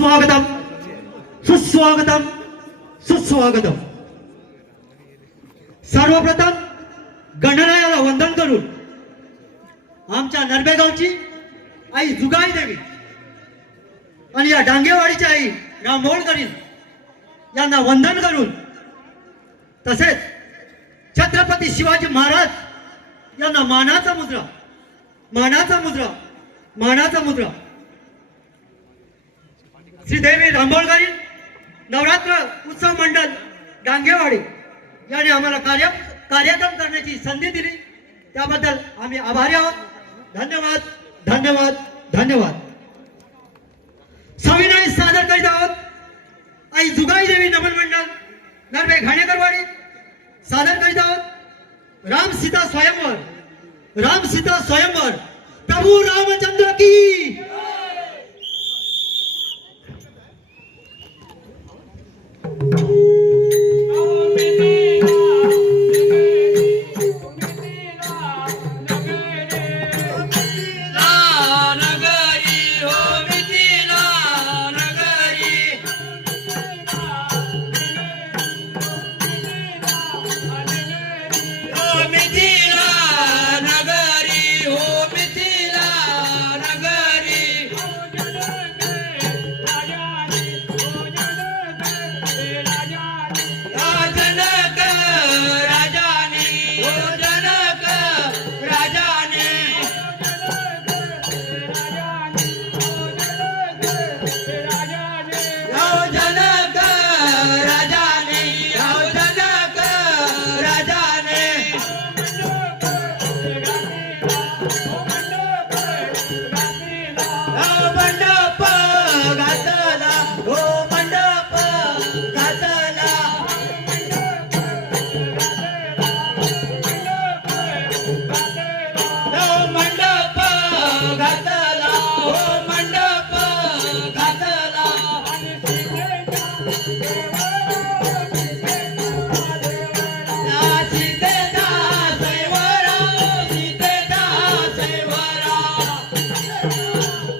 स्वागतम सुस्वागतम सुस्वागतम सर्वप्रथम गणरायाला वंदन करून आमच्या नरबेगावची आई जुगाई देवी आणि या डांगेवाडीची आई राम करील यांना वंदन करून तसेच छत्रपती शिवाजी महाराज यांना मानाचा मुद्रा मानाचा मुद्रा मानाचा मुद्रा श्रीदेवी धांबोळकरी नवरात्र उत्सव मंडळ डांगेवाडी याने आम्हाला कार्य कार्यक्रम करण्याची संधी दिली. त्याबद्दल आम्ही आभारी आहोत. धन्यवाद धन्यवाद धन्यवाद. सविनय सादर करीत आहोत. आई जुगाई देवी नमन मंडळ नरवे घाणेकरवाडी सादर करीत आहोत. राम सीता स्वयंवर राम सीता स्वयंवर. प्रभू रामचंद्र की Thank you.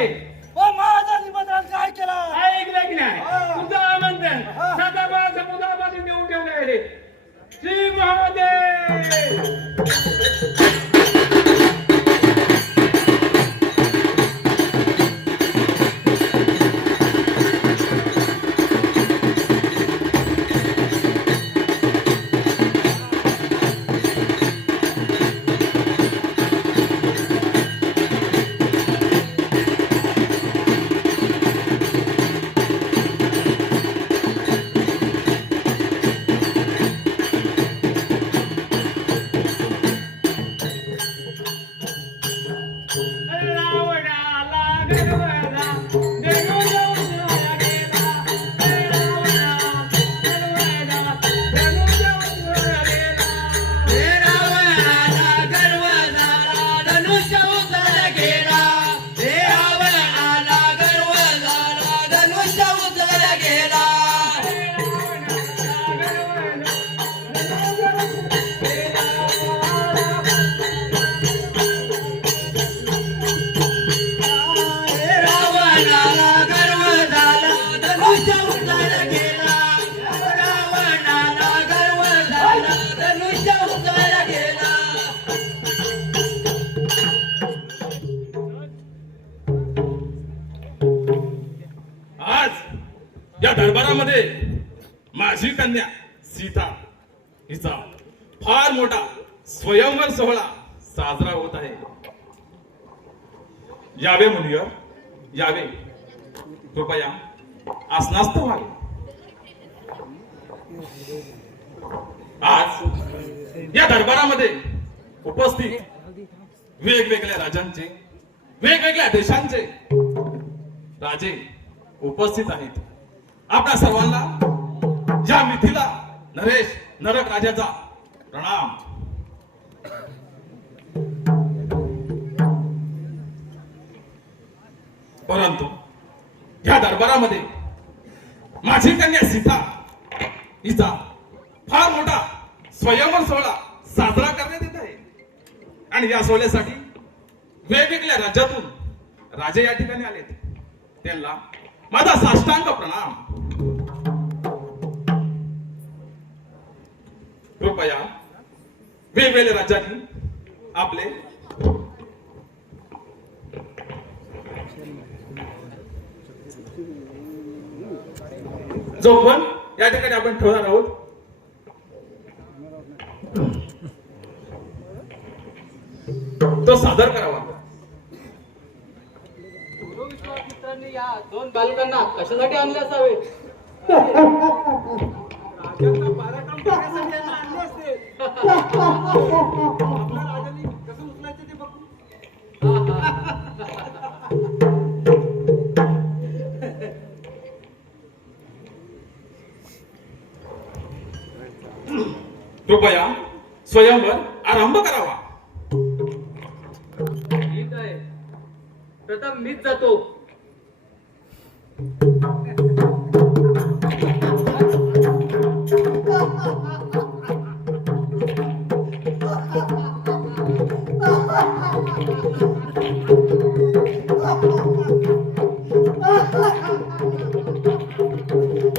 Hey, कन्या सीता हिचा फार मोठा स्वयंवर सोहळा साजरा होत आहे. यावे मुनियर यावे कृपया आसनास्त व्हावे. आज या दरबारामध्ये उपस्थित वेगवेगळ्या राजांचे वेगवेगळ्या देशांचे राजे उपस्थित आहेत. आपल्या सर्वांना या मिथिला नरेश नरक राजाचा प्रणाम. परंतु या दरबारामध्ये माझी कन्या सीता हिचा फार मोठा स्वयंवर सोहळा साजरा करण्यात येत आहे. आणि या सोहळ्यासाठी वेगवेगळ्या राज्यातून राजे या ठिकाणी आलेत. त्यांना माझा साष्टांग प्रणाम. कृपया वेगवेगळ्या राज्यांनी आपले जो पण या ठिकाणी आपण ठेवणार आहोत. तो सादर करावा. मित्रांनी या दोन बालकांना कशासाठी आणले असावे? कृपया स्वयंवर आरंभ करावा. ठीक आहे. प्रथम मीच जातो.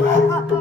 Bye.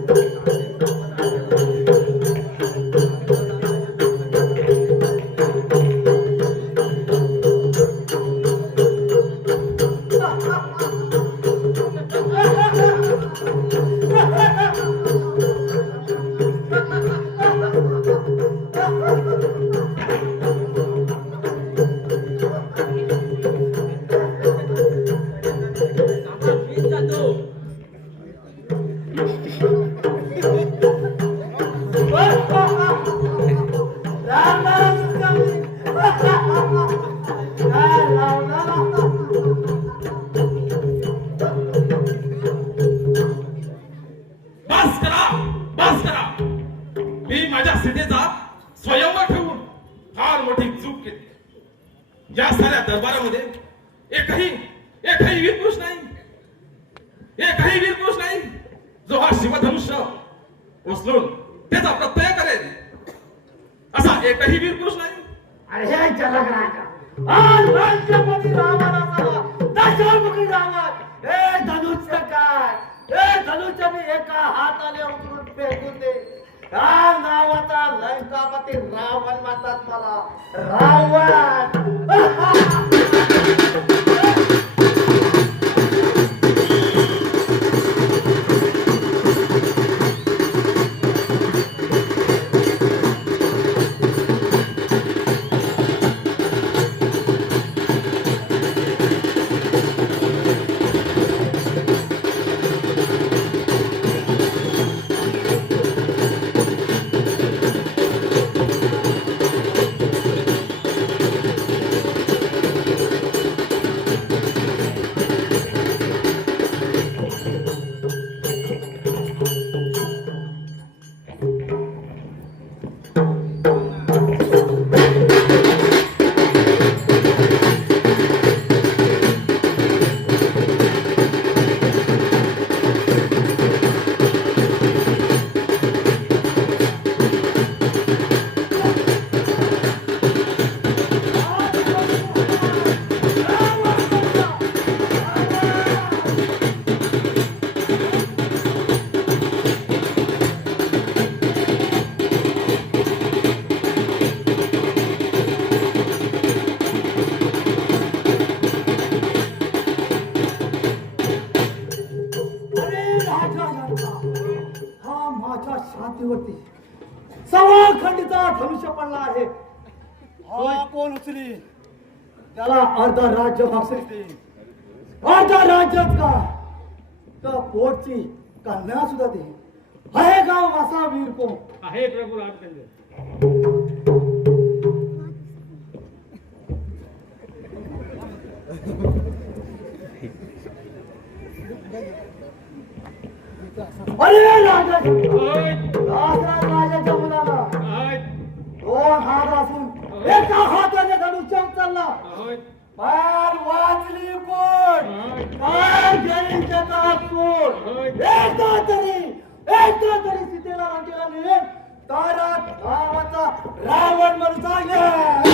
राम शिवधनुष्य उचलून त्याचा प्रत्यय करेल. असा एकही वीर पुरुष नाही. अरे हे जलक राजा आज रावण दशामुखी रावण काय? ए धनुष्य मी एका हाताने उचलून फेकून दे. नावाचा लंकापती रावण म्हणतात मला. रावण. उचली त्याला अर्धा राज्य देईन अर्धा राज्यात का तर पोटची कन्या सुद्धा देईन आहे गाव असा वीर कोण? आहे प्रभू रामचंद्र अरे राजा! होय, राजा राजाच्या मुलाला दोन हात असून एका हाताने धनुष्य उचलला पार वाचली कोण. पार गेली जगात कोण. एकदा तरी एकदा तरी सीतेला रांगेला नेले तारा रावण म्हणून सांगे